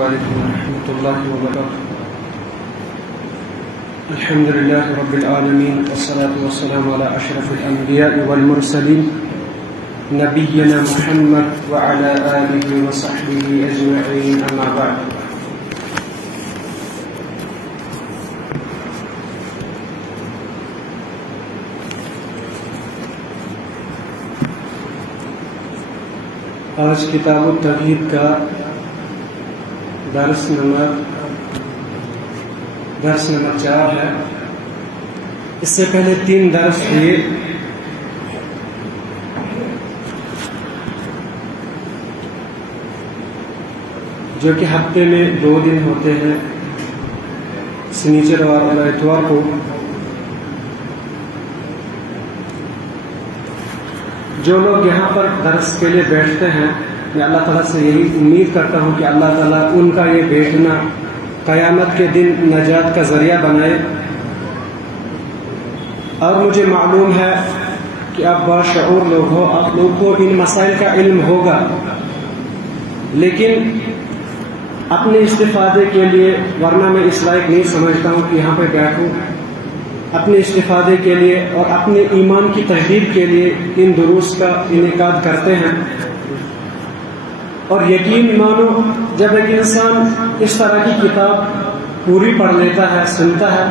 وعلیکم ورحمۃ اللہ وبرکاتہ. الحمد للہ رب العالمین والصلاة والسلام علی اشرف الانبیاء والمرسلین نبینا محمد وعلی آلہ وصحبہ اجمعین. اما بعد. آج کتاب التوحید کا درس نمبر 4 ہے. اس سے پہلے 3 درس ہوئے. جو کہ ہفتے میں 2 دن ہوتے ہیں، سنیچروار اور اتوار کو. جو لوگ یہاں پر درس کے لیے بیٹھتے ہیں، میں اللہ تعالیٰ سے یہی امید کرتا ہوں کہ اللہ تعالیٰ ان کا یہ بیٹھنا قیامت کے دن نجات کا ذریعہ بنائے. اور مجھے معلوم ہے کہ آپ باشعور لوگ ہو، آپ لوگ کو ان مسائل کا علم ہوگا، لیکن اپنے استفادے کے لیے، ورنہ میں اس لائق نہیں سمجھتا ہوں کہ یہاں پہ بیٹھوں. اپنے استفادے کے لیے اور اپنے ایمان کی تحریک کے لیے ان دروس کا انعقاد کرتے ہیں. اور یقین مانو، جب ایک انسان اس طرح کی کتاب پوری پڑھ لیتا ہے، سنتا ہے،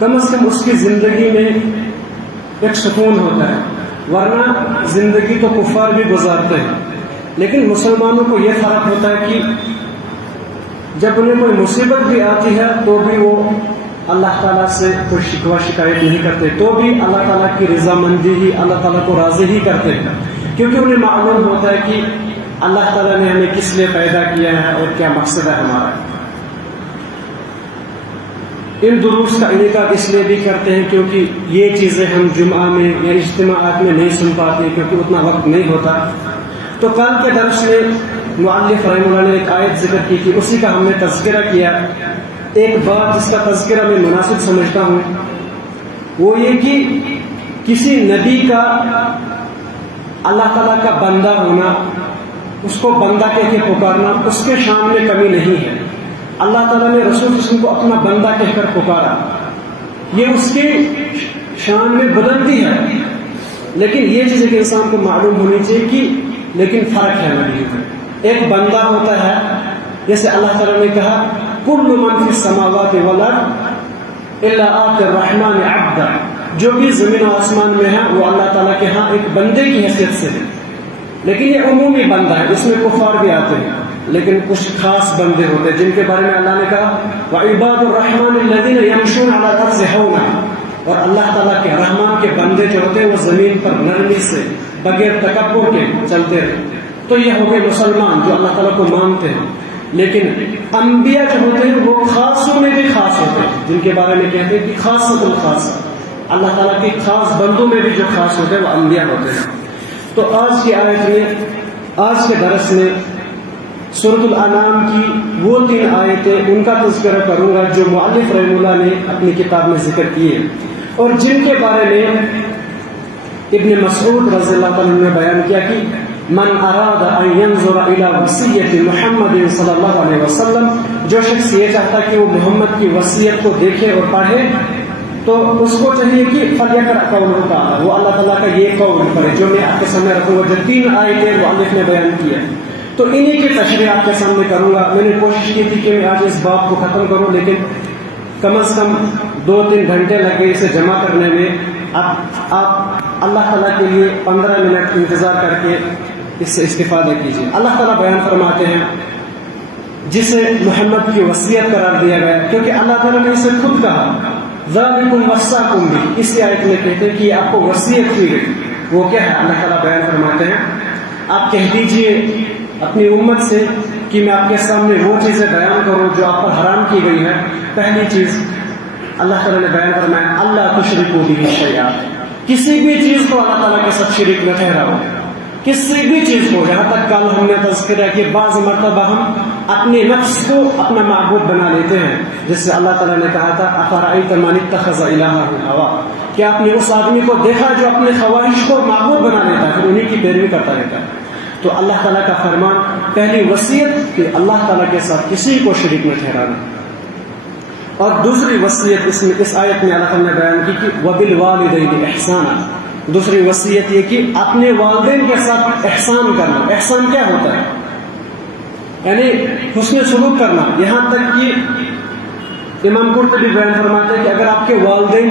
کم از کم اس کی زندگی میں ایک سکون ہوتا ہے. ورنہ زندگی تو کفار بھی گزارتے ہیں، لیکن مسلمانوں کو یہ فرق ہوتا ہے کہ جب انہیں کوئی مصیبت بھی آتی ہے تو بھی وہ اللہ تعالیٰ سے کوئی شکوہ شکایت نہیں کرتے، تو بھی اللہ تعالیٰ کی رضامندی ہی، اللہ تعالیٰ کو راضی ہی کرتے ہیں، کیونکہ انہیں معلوم ہوتا ہے کہ اللہ تعالیٰ نے ہمیں کس لیے پیدا کیا ہے اور کیا مقصد ہے ہمارا. ان دروس کا انعقاد اس لیے بھی کرتے ہیں کیونکہ یہ چیزیں ہم جمعہ میں یا اجتماعات میں نہیں سن پاتے، کیونکہ اتنا وقت نہیں ہوتا. تو کل کے درس میں مؤلف رحمہ اللہ نے ایک آیت ذکر کی تھی، اسی کا ہم نے تذکرہ کیا. ایک بات جس کا تذکرہ میں مناسب سمجھتا ہوں وہ یہ کہ کسی نبی کا اللہ تعالیٰ کا بندہ ہونا، اس کو بندہ کہہ کے پکارنا، اس کے شان میں کمی نہیں ہے. اللہ تعالیٰ نے رسول وسلم کو اپنا بندہ کہہ کر پکارا، یہ اس کی شان میں بلندی ہے. لیکن یہ چیز ایک انسان کو معلوم ہونی چاہیے کہ لیکن فرق ہے نبی میں. ایک بندہ ہوتا ہے، جیسے اللہ تعالیٰ نے کہا کل من فی السماوات والارض الا آتی الرحمن عبدا، جو بھی زمین و آسمان میں ہے وہ اللہ تعالیٰ کے ہاں ایک بندے کی حیثیت سے ہے. لیکن یہ عمومی بندہ ہے، اس میں کفار بھی آتے ہیں، لیکن کچھ خاص بندے ہوتے ہیں جن کے بارے میں اللہ نے کہا وعباد الرحمن الذین یمشون علی الارض ہونا. اور اللہ تعالیٰ کے رحمان کے بندے جو ہوتے ہیں وہ زمین پر نرمی سے بغیر تکبر کے چلتے رہے. تو یہ ہو گئے مسلمان جو اللہ تعالیٰ کو مانتے ہیں. لیکن انبیاء جو ہوتے ہیں وہ خاصوں میں بھی خاص ہوتے ہیں، جن کے بارے میں کہتے ہیں کہ خاصۃ الخاص، اللہ تعالیٰ کے خاص بندوں میں بھی جو خاص ہوتے ہیں وہ انبیاء ہوتے ہیں. تو آج کی آیت میں، آج کے درس میں سورۃ الانعام کی وہ 3 آیتیں ان کا تذکرہ کروں گا جو مؤلف رحمہ اللہ نے اپنی کتاب میں ذکر کیے، اور جن کے بارے میں ابن مسعود رضی اللہ عنہ نے بیان کیا کہ من اراد ان ينظر الى وصیت محمد صلی اللہ علیہ وسلم، جو شخص یہ چاہتا کہ وہ محمد کی وصیت کو دیکھے اور پڑھے تو اس کو چاہیے کہ فلیقرأ قولہ تعالی، وہ اللہ تعالیٰ کا یہ قول پڑھے جو میں آپ کے سامنے رکھوں گا. جو 3 آیتیں مؤلف نے بیان کی ہے تو انہی کی تشریح آپ کے سامنے کروں گا. میں نے کوشش کی تھی کہ میں آج اس باب کو ختم کروں، لیکن کم از کم 2-3 گھنٹے لگے اسے جمع کرنے میں. اب آپ اللہ تعالیٰ کے لیے 15 منٹ انتظار کر کے اس سے استفادہ کیجیے. اللہ تعالیٰ بیان فرماتے ہیں جسے محمد کی وصیت قرار دیا گیا، کیونکہ اللہ تعالیٰ نے اسے خود کہا ذالکم وصاکم بہ، اسی آیت میں کہتے ہیں کہ آپ کو وصیت کی گئی. وہ کیا ہے؟ اللہ تعالیٰ بیان فرماتے ہیں آپ کہہ دیجئے اپنی امت سے کہ میں آپ کے سامنے وہ چیزیں بیان کروں جو آپ پر حرام کی گئی ہے. پہلی چیز اللہ تعالیٰ نے بیان فرمایا اللہ تشرکوا بہ شیئا، کسی بھی چیز کو اللہ تعالیٰ کے ساتھ شریک نہ ٹھہراؤ، کسی بھی چیز کو. یہاں تک کل ہم نے تذکرہ کہ بعض مرتبہ ہم اپنے نفس کو اپنا معبود بنا لیتے ہیں، جس سے اللہ تعالیٰ نے کہا تھا افرأیت من اتخذ الہہ ہوا، کہ آپ نے اس آدمی کو دیکھا جو اپنے خواہش کو معبود بنا لیتا ہے، پھر انہی کی پیروی کرتا رہتا ہے. تو اللہ تعالیٰ کا فرمان پہلی وصیت کہ اللہ تعالیٰ کے ساتھ کسی کو شریک نہ ٹھہرانا، اور دوسری وصیت اس آیت میں اللہ تعالیٰ نے بیان کی کہ وَبِالْوَالِدَيْنِ إِحْسَانًا، دوسری وصیت یہ کہ اپنے والدین کے ساتھ احسان کرنا۔ احسان کیا ہوتا ہے؟ یعنی حسن سلوک کرنا، یہاں تک کہ امام قرطبی بیان فرماتے ہیں کہ اگر آپ کے والدین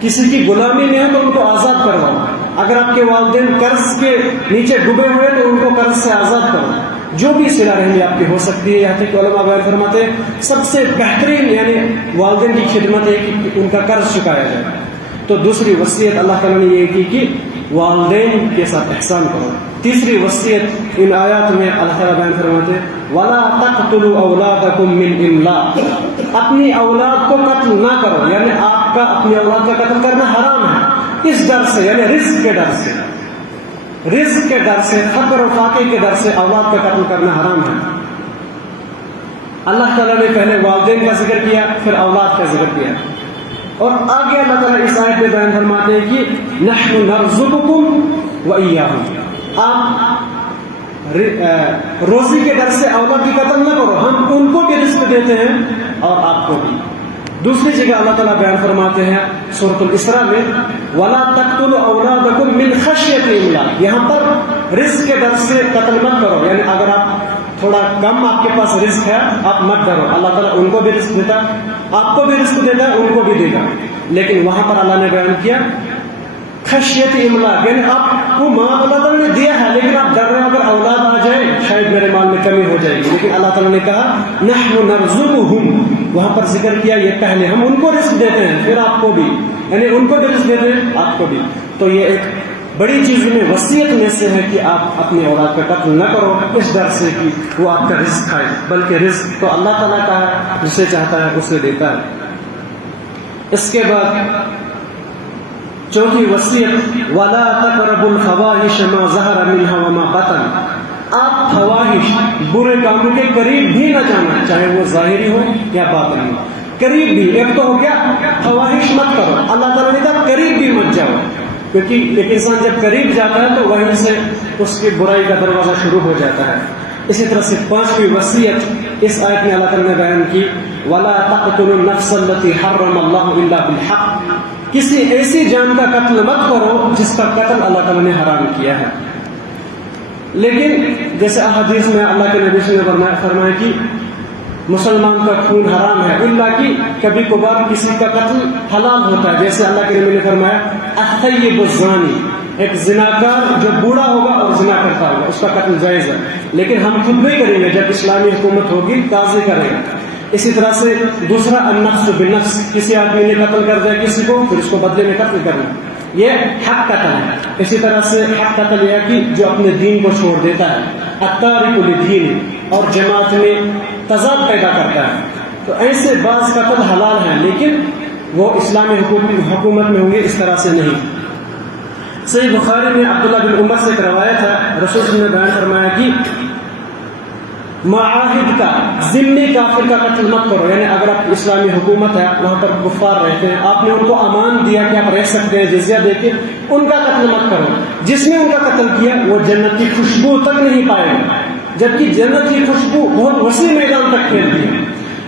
کسی کی غلامی میں ہیں تو ان کو آزاد کرواؤ، اگر آپ کے والدین قرض کے نیچے ڈوبے ہوئے تو ان کو قرض سے آزاد کرو، جو بھی صلہ رحمی آپ کی ہو سکتی ہے۔ یہاں تک کہ علماء بیان فرماتے ہیں سب سے بہترین یعنی والدین کی خدمت ہے کہ ان کا قرض چکایا جائے۔ تو دوسری وصیت اللہ تعالیٰ نے یہ کی کہ والدین کے ساتھ احسان کرو۔ تیسری وصیت ان آیات میں اللہ تعالیٰ بیان فرماتے ہیں وَلَا تَقْتُلُوا أَوْلَادَكُم مِّنْ إِمْلَاقٍ، اپنی اولاد کو قتل نہ کرو، یعنی آپ کا اپنی اولاد کا قتل کرنا حرام ہے اس ڈر سے، یعنی رزق کے ڈر سے، رزق کے ڈر سے، فقر و فاقے کے ڈر سے اولاد کا قتل کرنا حرام ہے۔ اللہ تعالیٰ نے پہلے والدین کا ذکر کیا، پھر اولاد کا ذکر کیا، اور آگے اللہ تعالیٰ اس آیت میں بیان فرماتے ہیں کہ نحن نرزقکم وإیاہم، آپ روزی کے ڈر سے اولاد کی قتل نہ کرو، ہم ان کو بھی رزق دیتے ہیں اور آپ کو بھی۔ دوسری جگہ اللہ تعالیٰ بیان فرماتے ہیں سورۃ الاسراء میں وَلَا تَقْتُلُوا أَوْلَادَكُم مِّنْ خَشْيَةِ إِمْلَاقٍ، یہاں پر رزق کے ڈر سے قتل مت کرو، یعنی اگر آپ تھوڑا کم آپ کے پاس رزق ہے آپ مت ڈرو، اللہ تعالیٰ ان کو بھی رزق دیتا، آپ کو بھی رزق دیتا ہے، ان کو بھی دے گا۔ لیکن وہاں پر اللہ نے بیان کیا خشیت املاق، یعنی آپ کو مال اللہ تعالیٰ نے دیا ہے لیکن آپ ڈر رہے ہیں اگر اولاد آ جائے شاید میرے مال میں کمی ہو جائے گی، لیکن اللہ تعالیٰ نے کہا نحن نرزقہم، وہاں پر ذکر کیا یہ پہلے ہم ان کو رزق دیتے ہیں پھر آپ کو بھی، یعنی ان کو بھی رزق دیتے ہیں آپ کو بھی۔ تو یہ ایک بڑی چیز میں وصیت میں سے ہے کہ آپ اپنی اولاد کا قتل نہ کرو اس ڈر سے کہ وہ آپ کا رزق کھائے، بلکہ رزق تو اللہ تعالیٰ کا ہے، جسے چاہتا ہے اسے دیتا ہے۔ اس کے بعد چوتھی وصیت وَلَا تَقْرَبُوا الْفَوَاحِشَ مَا ظَهَرَ مِنْهَا وَمَا بَطَنَ، آپ فواحش برے کاموں کے قریب بھی نہ جانا، چاہے وہ ظاہری ہو یا باطنی ہو، قریب بھی۔ ایک تو ہو گیا فواحش مت کرو، اللہ تعالیٰ نے کہا قریب بھی مت جاؤ، کیونکہ ایک انسان جب قریب جاتا ہے تو وہیں سے اس کی برائی کا دروازہ شروع ہو جاتا ہے۔ اسی طرح سے پانچویں وصیت اس آیت میں اللہ تعالیٰ نے بیان کی وَلَا تَقْتُلُوا النَّفْسَ الَّتِي حَرَّمَ اللَّهُ إِلَّا بِالْحَقِّ، کسی ایسی جان کا قتل مت کرو جس کا قتل اللہ تعالیٰ نے حرام کیا ہے۔ لیکن جیسے احادیث میں اللہ کے نبی صلی اللہ علیہ وسلم نے فرمایا کہ مسلمان کا خون حرام ہے الا کہ کبھی کبھار کسی کا قتل حلال ہوتا ہے، جیسے اللہ کے نبی نے فرمایا الثیب الزانی، ایک زناکار جو بوڑھا ہوگا اور زنا کرتا ہوگا اس کا قتل جائز ہے، لیکن ہم خود نہیں کریں گے، جب اسلامی حکومت ہوگی قاضی کرے گا۔ اسی طرح سے دوسرا النفس بالنفس، کسی آدمی نے قتل کر دیا کسی کو پھر اس کو بدلے میں قتل کرنا، یہ حق قتل ہے۔ اسی طرح سے حق قتل یہ ہے کہ جو اپنے دین کو چھوڑ دیتا ہے، التارک لدین، اور جماعت میں تضاد پیدا کرتا ہے، تو ایسے بعض قتل حلال ہیں لیکن وہ اسلامی حکومت میں ہوں گے، اس طرح سے نہیں۔ صحیح بخاری میں عبداللہ بن عمر سے ایک روایت ہے، رسول صلی اللہ علیہ وسلم نے بیان فرمایا کہ معاہد کا ذمہ کافر کا قتل مت کرو، یعنی اگر آپ اسلامی حکومت ہے وہاں پر کفار رہتے ہیں، آپ نے ان کو امان دیا کہ آپ رہ سکتے ہیں جزیہ دے کے، ان کا قتل مت کرو، جس نے ان کا قتل کیا وہ جنت کی خوشبو تک نہیں پائے گا، جبکہ جنت کی خوشبو بہت وسیع میدان تک پھیلتی ہے۔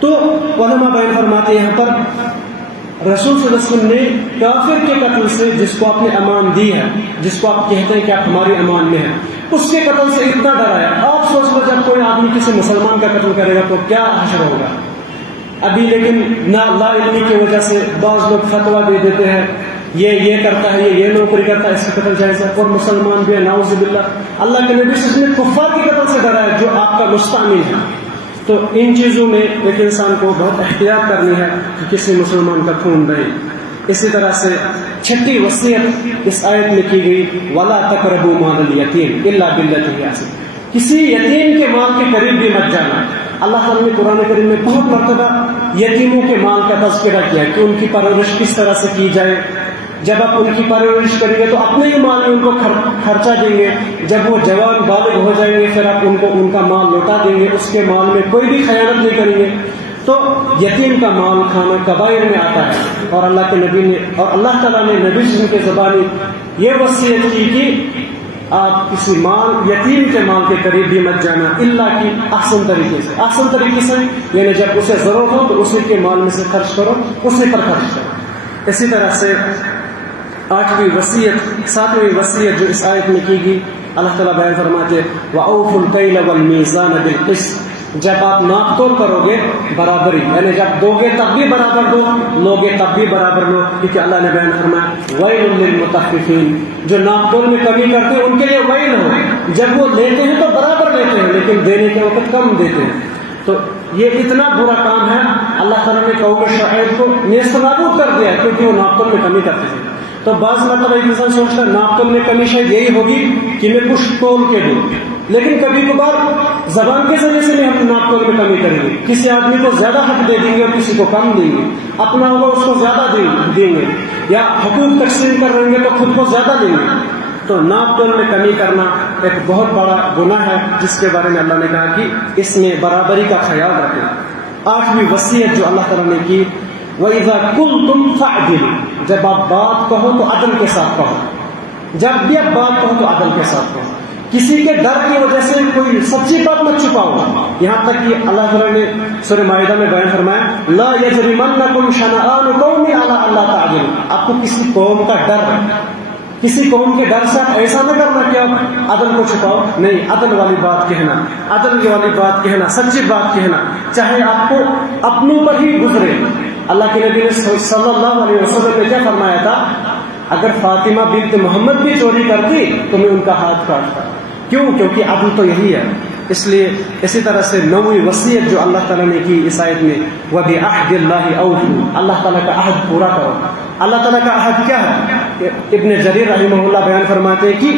تو علماء بیان فرماتے ہیں یہاں پر رسول صلی اللہ علیہ وسلم نے کافر کے قتل سے، جس کو آپ نے امان دی ہے، جس کو آپ کہتے ہیں کہ آپ ہماری امان میں ہیں، اس کے قتل سے اتنا ڈرایا۔ آپ سوچ لو جب کوئی آدمی کسی مسلمان کا قتل کرے گا تو کیا حشر ہوگا۔ ابھی لیکن نا لا علمی کی وجہ سے بعض لوگ فتویٰ دے دیتے ہیں یہ کرتا ہے، یہ نوکری کرتا ہے، اس کا قتل جائز ہے، اور مسلمان بھی ہے، نعوذ باللہ۔ اللہ کے نبی صلی اللہ علیہ وسلم نے کفار کے قتل سے ڈرایا جو آپ کا مستعمل ہے۔ تو ان چیزوں میں ایک انسان کو بہت احتیاط کرنی ہے کہ کسی مسلمان کا خون بہے۔ اسی طرح سے چھٹی وصیت اس آیت میں کی گئی وَلَا تَقْرَبُوا مَالَ الْيَتِيمِ إِلَّا بِالَّتِي هِيَ أَحْسَنُ، کسی یتیم کے مال کے قریب بھی مت جانا۔ اللہ تعالیٰ نے قرآن کریم میں بہت مرتبہ یتیموں کے مال کا تذکرہ کیا کہ ان کی پرورش کس طرح سے کی جائے۔ جب آپ ان کی پرورش کریں گے تو اپنے ہی مال میں ان کو خرچہ دیں گے، جب وہ جوان بالغ ہو جائیں گے پھر آپ ان کو ان کا مال لوٹا دیں گے، اس کے مال میں کوئی بھی خیانت نہیں کریں گے۔ تو یتیم کا مال کھانا کبائر میں آتا ہے، اور اللہ کے نبی نے اور اللہ تعالیٰ نے نبی صلی اللہ علیہ وسلم کے زبانی یہ وصیت کی کہ آپ کسی مال یتیم کے مال کے قریب بھی مت جانا الا کہ احسن طریقے سے. احسن طریقے سے یعنی جب اسے ضرورت ہو تو اسی کے مال میں سے خرچ کرو, اسی پر خرچ کرو. اسی طرح سے 7ویں وصیت جو اس آیت میں کی گئی, اللہ تعالیٰ بیان فرماتے وَأَوْفُوا الْكَيْلَ وَالْمِيزَانَ بِالْقِسْطِ, جب آپ ناپ تول کرو گے برابری, یعنی جب دو گے تب بھی برابر دو, لو گے تب بھی برابر لو, کیونکہ اللہ نے بیان فرمایا وَيْلٌ لِّلْمُطَفِّفِينَ, جو ناپ تول میں کمی کرتے ہیں ان کے لیے ویل ہو. جب وہ لیتے ہیں تو برابر لیتے ہیں لیکن دینے کے وقت کم دیتے ہیں. تو یہ اتنا برا کام ہے, اللہ تعالیٰ نے قوم شعیب کو نیست نابود کر دیا کیونکہ وہ ناپ تول میں کمی کرتے تھے. تو بعض مرتبہ ایک انسان سوچتا ہے ناپ تول میں کمی شاید یہی ہوگی کہ میں کچھ تول کے دوں, لیکن کبھی کبھار زبان کے ذریعے سے نہیں ہم ناپ تول میں کمی کریں گے. کسی آدمی کو زیادہ حق دے دیں گے اور کسی کو کم دیں گے, اپنا ہوگا اس کو زیادہ دیں گے, یا حقوق تقسیم کر رہیں گے تو خود کو زیادہ دیں گے. تو ناپ تول میں کمی کرنا ایک بہت بڑا گناہ ہے جس کے بارے میں اللہ نے کہا کہ اس میں برابری کا خیال رکھیں. 8ویں وصیت جو اللہ تعالیٰ نے کی وَإِذَا قُلْتُمْ فَاعْدِلُوا, جب آپ بات کہو تو عدل کے ساتھ کہو. جب بھی آپ بات کہو تو عدل کے ساتھ کہو. کسی کے ڈر کی وجہ سے کوئی سچی بات مت چھپاؤ. یہاں تک کہ اللہ تعالیٰ نے سورہ مائدہ میں بیان فرمایا لا يَجْرِمَنَّكُمْ شَنَآنُ قَوْمٍ عَلَىٰ أَلَّا تَعْدِلُوا, آپ کو کسی قوم کا ڈر, کسی قوم کے ڈر سے ایسا نہ کرنا کہ آپ عدل کو چھپاؤ. نہیں, عدل والی بات کہنا, عدل والی بات کہنا, سچی بات کہنا, چاہے آپ کو اپنوں پر ہی گزرے. اللہ کے نبی نے صلی اللہ علیہ وسلم نے کیا فرمایا تھا, اگر فاطمہ بنت محمد بھی چوری کرتی تو میں ان کا ہاتھ کاٹتا. کیوں؟ کیونکہ عدل تو یہی ہے. اس لیے اسی طرح سے 9ویں وصیت جو اللہ تعالیٰ نے کی اس آیت میں وَبِعَهْدِ اللَّهِ أَوْفُوا, اللہ تعالیٰ کا عہد پورا کرو. اللہ تعالیٰ کا عہد کیا ہے؟ ابن جریر رحمہ اللہ بیان فرماتے ہیں کہ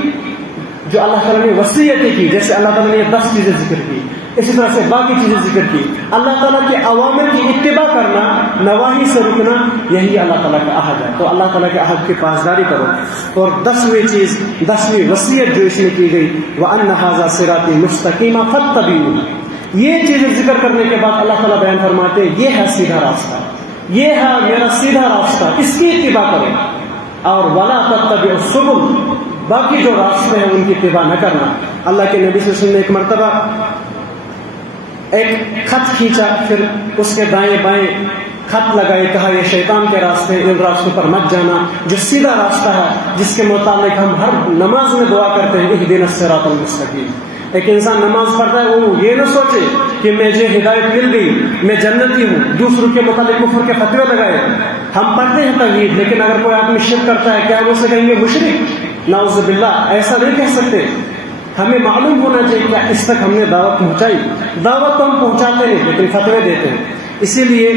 جو اللہ تعالیٰ نے وصیتیں کی, جیسے اللہ تعالیٰ نے 10 چیزیں ذکر کی, اسی طرح سے باقی چیزیں ذکر کی. اللہ تعالیٰ کے اوامر کی اتباع کرنا, نواہی سے رکنا, یہی اللہ تعالیٰ کا عہد ہے. تو اللہ تعالیٰ کے عہد کی پاسداری کرو. اور 10ویں وصیت جو اس میں کی گئی وَأَنَّ هَذَا صِرَاطِي مُسْتَقِيمًا فَاتَّبِعُوهُ, یہ چیزیں ذکر کرنے کے بعد اللہ تعالیٰ بیان فرماتے ہیں یہ ہے سیدھا راستہ, یہ ہے میرا سیدھا راستہ, اس کی اتباع کرو. اور وَلَا تَتَّبِعُوا السُّبُلَ, باقی جو راستے ہیں ان کی اتباع نہ کرنا. اللہ کے نبی صلی اللہ علیہ وسلم نے ایک مرتبہ ایک خط کھینچا, پھر اس کے دائیں بائیں خط لگائے, کہا یہ شیطان کے راستے, ان راستوں پر مت جانا. جو سیدھا راستہ ہے جس کے مطابق ہم ہر نماز میں دعا کرتے ہیں اهدنا الصراط المستقیم. ایک انسان نماز پڑھتا ہے وہ یہ نہ سوچے کہ مجھے ہدایت مل گئی, میں جنتی ہوں, دوسروں کے متعلق کفر کے فتوے لگائے. ہم پڑھتے ہیں توحید, لیکن اگر کوئی آدمی شرک کرتا ہے کیا ہم اسے کہیں گے مشرک؟ نعوذ باللہ, ایسا نہیں کہہ سکتے. ہمیں معلوم ہونا چاہیے کہ اس تک ہم نے دعوت پہنچائی. دعوت تو ہم پہنچاتے نہیں لیکن فتوے دیتے ہیں. اسی لیے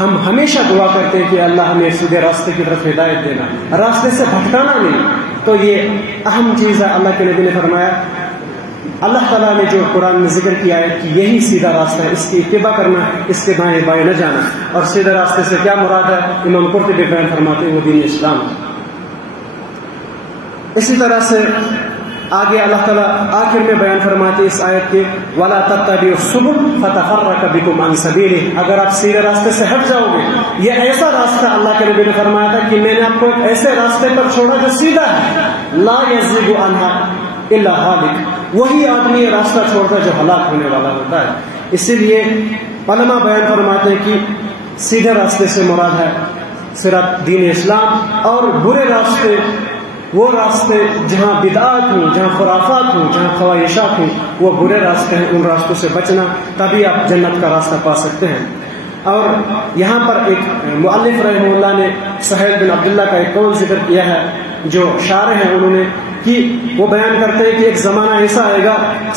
ہم ہمیشہ دعا کرتے ہیں کہ اللہ ہمیں سیدھے راستے کی طرف ہدایت دینا, راستے سے بھٹکانا نہیں. تو یہ اہم چیز ہے. اللہ کے نبی نے فرمایا, اللہ تعالیٰ نے جو قرآن میں ذکر کیا ہے کہ یہی سیدھا راستہ ہے, اس کی اتباع کرنا, اس کے دائیں بائیں نہ جانا. اور سیدھے راستے سے کیا مراد ہے؟ امام قرطبی بیان فرماتے ہیں وہ دین اسلام. اسی طرح سے آگے اللہ تعالیٰ آخر میں بیان فرماتے اس آیت کے وَلَا تَتَّبِعُوا السُّبُلَ فَتَفَرَّقَ بِكُمْ عَنْ سَبِيلِهِ, اگر آپ سیدھے راستے سے ہٹ جاؤ گے. یہ ایسا راستہ اللہ کے نبی نے فرمایا تھا کہ میں نے آپ کو ایک ایسے راستے پر چھوڑا جو سیدھا ہے. لَا يَزِيغُ عَنْهَا إِلَّا هَالِكٌ, وہی آدمی یہ راستہ چھوڑتا ہے جو ہلاک ہونے والا ہوتا ہے. اسی لیے علماء بیان فرماتے ہیں کہ سیدھے راستے سے مراد ہے صراط دین اسلام, اور برے راستے وہ راستے جہاں بدعات ہوں, جہاں خرافات ہوں, جہاں خواہشات ہوں, وہ برے راستے ہیں. ان راستوں سے بچنا, تبھی آپ جنت کا راستہ پا سکتے ہیں. اور یہاں پر ایک مؤلف رحمہ اللہ نے سہیل بن عبداللہ کا ایک قول ذکر کیا ہے, جو شاعر ہیں انہوں نے, کہ وہ بیان کرتے ہیں کہ ایک زمانہ ایسا آئے گا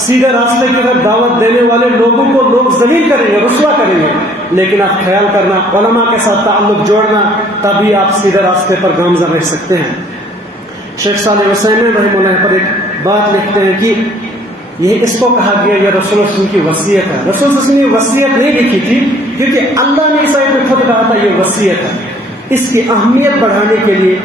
سیدھے راستے کی طرف دعوت دینے والے لوگوں کو لوگ ذلیل کریں گے, رسوا کریں گے. لیکن آپ خیال کرنا, علماء کے ساتھ تعلق جوڑنا, تبھی آپ سیدھے راستے پر گامزن رہ سکتے ہیں. شیخ صالح حسین رحمہ اللہ پر ایک بات لکھتے ہیں کہ یہ اس کو کہا گیا یہ رسول اللہ صلی اللہ علیہ وسلم کی وصیت ہے. رسول اللہ صلی اللہ علیہ وسلم نے وصیت نہیں لکھی تھی کیونکہ اللہ نے اس آیت میں خود کہا تھا یہ وصیت ہے. اس کی اہمیت بڑھانے کے لیے,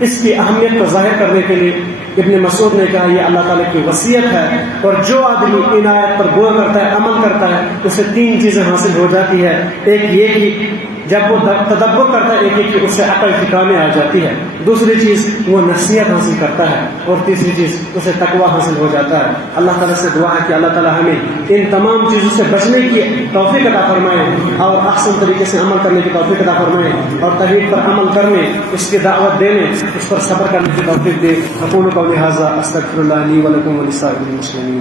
اس کی اہمیت کو ظاہر کرنے کے لیے ابن مسعود نے کہا یہ اللہ تعالیٰ کی وصیت ہے، اور جو آدمی ان آیت پر غور کرتا ہے، عمل کرتا ہے، اسے 3 چیزیں حاصل ہو جاتی ہے۔ ایک یہ کہ جب وہ تدبر کرتا ہے، ایک کہ اسے عقل ٹھکانے آ جاتی ہے، دوسری چیز وہ نصیحت حاصل کرتا ہے، اور تیسری چیز اسے تقویٰ حاصل ہو جاتا ہے۔ اللہ تعالیٰ سے دعا ہے کہ اللہ تعالیٰ ہمیں ان تمام چیزوں سے بچنے کی توفیق عطا فرمائے، اور احسن طریقے سے عمل کرنے کی توفیق عطا فرمائے، اور توحید پر عمل کرنے، اس کی دعوت دینے، اس پر صبر کرنے کی توفیق دے۔ اقول قولی ھذا استغفر اللہ لی ولکم ولسائر المسلمین۔